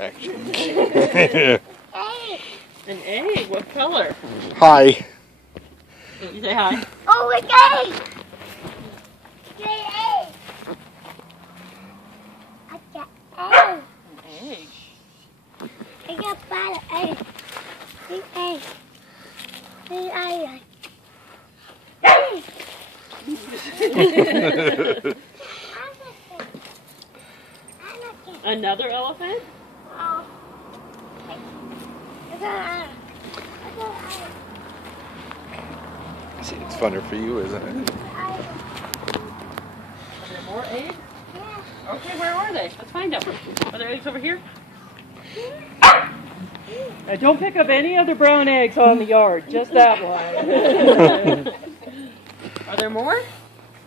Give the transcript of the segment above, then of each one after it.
Action. An egg? What color? Hi. You say hi. Oh, an egg! An egg! I got egg. An egg. I got an egg. An egg. An egg. Another elephant? Oh. See, it's funner for you, isn't it? Are there more eggs? Yeah. Okay, where are they? Let's find them. Are there eggs over here? Don't pick up any other brown eggs on the yard, just that one. Are there more?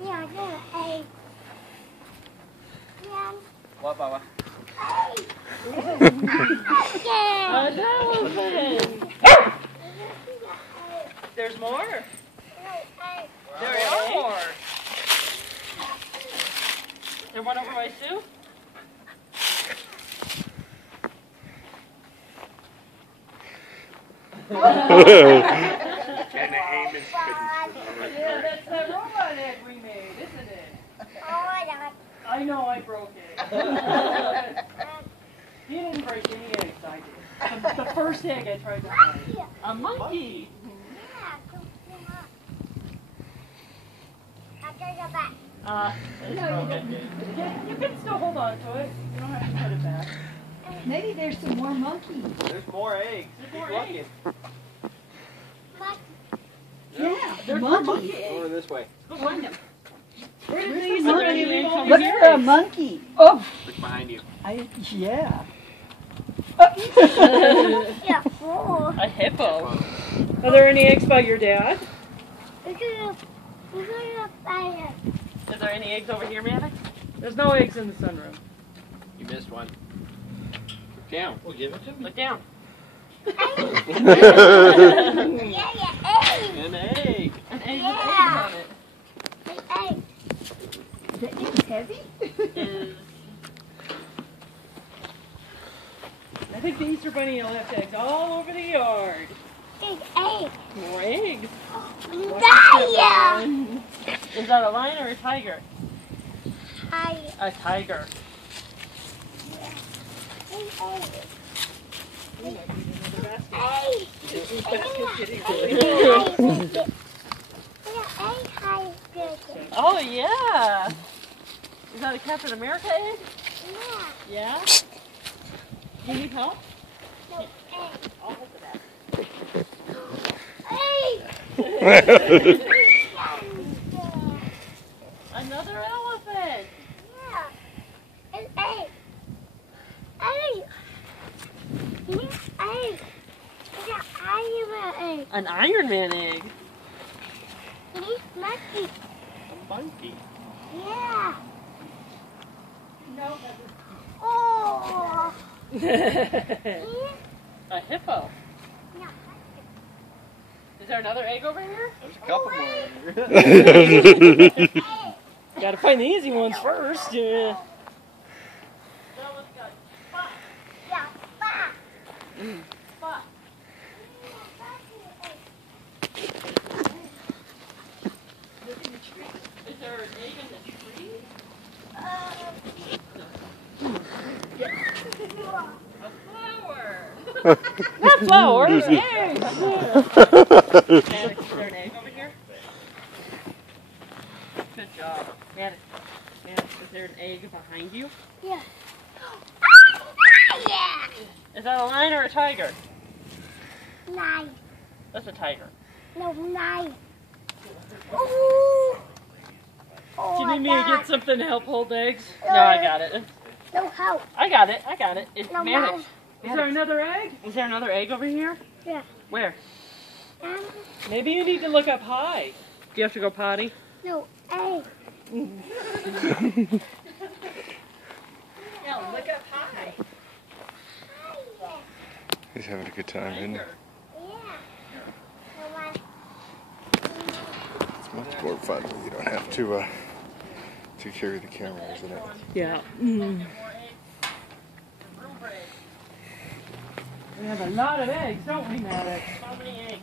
Yeah, I got an egg. Yeah. What, Baba? Yeah. An elephant. There's more. There are more. Is there one over by Sue? Yeah, that's the robot egg we made, isn't it? I know I broke it. He didn't break any eggs, I did. The first egg I tried to find. A monkey. It's broken. You can still hold on to it. You don't have to put it back. Maybe there's some more monkeys. There's more eggs. There's more Keep looking. eggs. Yeah, There's more monkey monkeys. eggs. Going this way. Go find them. Where did Where's these the monkey monkey? leave all Look these for a eggs? monkey. Oh, Look behind you. yeah. A hippo. Are there any eggs by your dad? Is there any eggs over here, Maddox? There's no eggs in the sunroom. You missed one. Look down. We'll give it to me. Look down. An egg. An egg with eggs on it. The egg's heavy? Is I think the Easter Bunny will have eggs all over the yard. More eggs. Is that a lion or a tiger? A tiger. Oh yeah. Is that a Captain America egg? Yeah. You need help? I'll hold the back. Another elephant. An Iron Man egg. A monkey. Yeah. Oh. A hippo. Is there another egg over here? There's a couple more over here. Gotta find the easy ones first. Yeah. Is there an egg in the tree? A flower. Not flowers, eggs. Maddox, is there an egg over here? Good job. Maddox, is there an egg behind you? Yeah. Is that a lion or a tiger? Nine. That's a tiger. No, nine. Ooh. Do you need me to get something to help hold eggs? No, I got it. No help. I got it. It's No, Maddox. Is there another egg? Is there another egg over here? Yeah. Where? Maybe you need to look up high. Do you have to go potty? No, egg. Yeah, look up high. He's having a good time, isn't he? Yeah. It's much more fun when you don't have to carry the camera, isn't it? Yeah. Room for eggs. We have a lot of eggs, don't we, Maddox? How many eggs?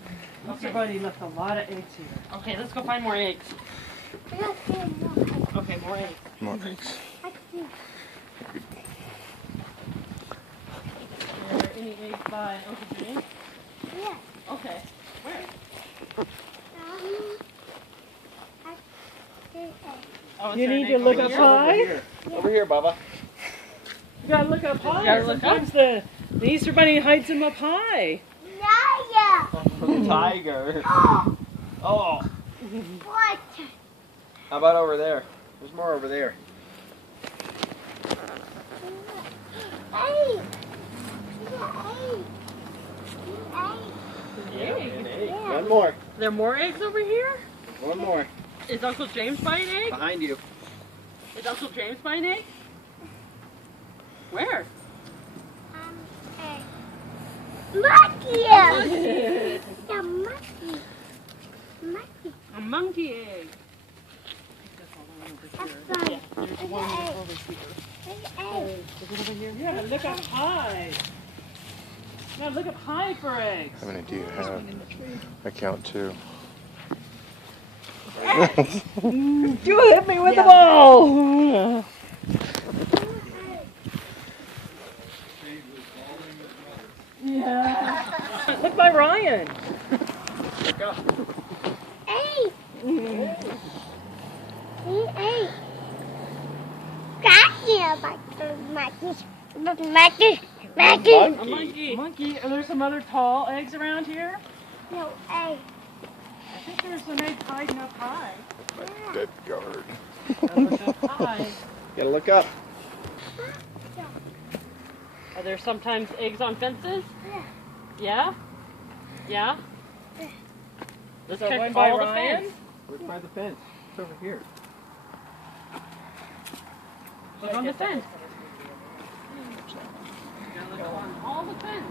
Mr. Bunny left a lot of eggs here. Okay, let's go find more eggs. Okay, more eggs. More eggs. Are there any eggs by Uncle James? Yeah. Okay. Where? Oh, is You there an need to egg look over up here? high. Over here, Bubba. You gotta look up high. gotta look Sometimes the Easter Bunny hides them up high. The tiger. Oh, Oh, what? how about over there? There's more over there. Hey. Yeah, an egg. One more. There are more eggs over here? One more. Is Uncle James by an egg? Behind you. Is Uncle James by an egg? Where? Monkey. The monkey. Monkey. A monkey egg. That's right. There's one over here. Hey. Is it over here? You gotta look up high. You gotta look up high for eggs. How many do you have? I count 2. You hit me with the ball. Yeah. Look by Ryan. Look up. Hey. Hey. Got you, Monkey. A monkey. Monkey, are there some other tall eggs around here? No, hey. I think there's some eggs hiding up high. My dead guard. Gotta look up high. Gotta look up. Are there sometimes eggs on fences? Yeah. Yeah? Yeah? Let's So check one by all the Ryan? fence. Look by the fence. It's over here. Look on the fence. You gotta look on all the fence.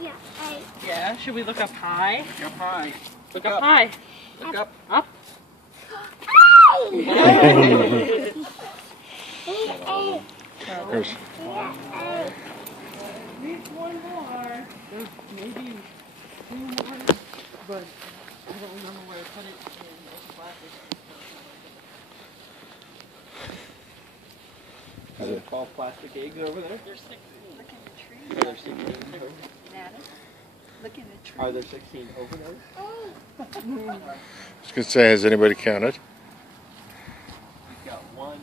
Yeah, hey. Yeah, should we look up high? Look up high. Look up high. Look up. Up. Hey. Hey. There's Yeah, hey. Needs one more. There's maybe 2 more, but I don't remember where I put it in those glasses. Are there 12 plastic eggs over there? There's 6. Are there 16 over Look in the tree. Are there 16 over there? I was going to say, has anybody counted? We've got 1 in